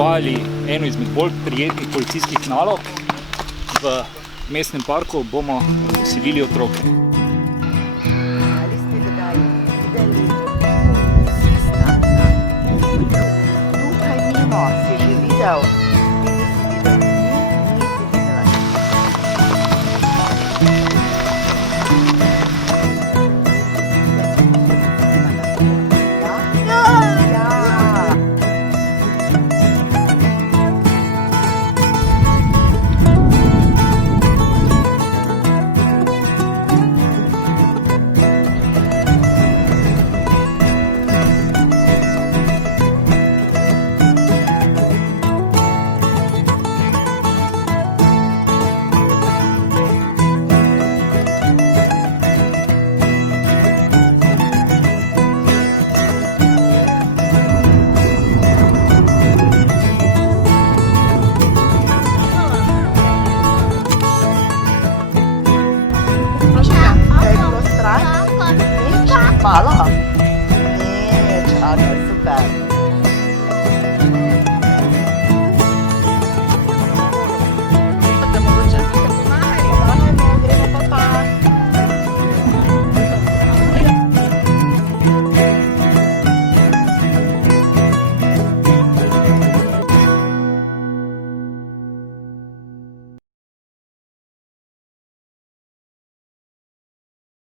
izvajali eno izmed bolj prijetnih policijskih nalog. V mestnem parku bomo vsilili otroke. Ali ste kdaj videli policista na ulici? Tukaj mimo si že videl? Ti nisi videl? Nisi videla. Ja. Je bilo strah? Nič? Malo? Nič, ok, super.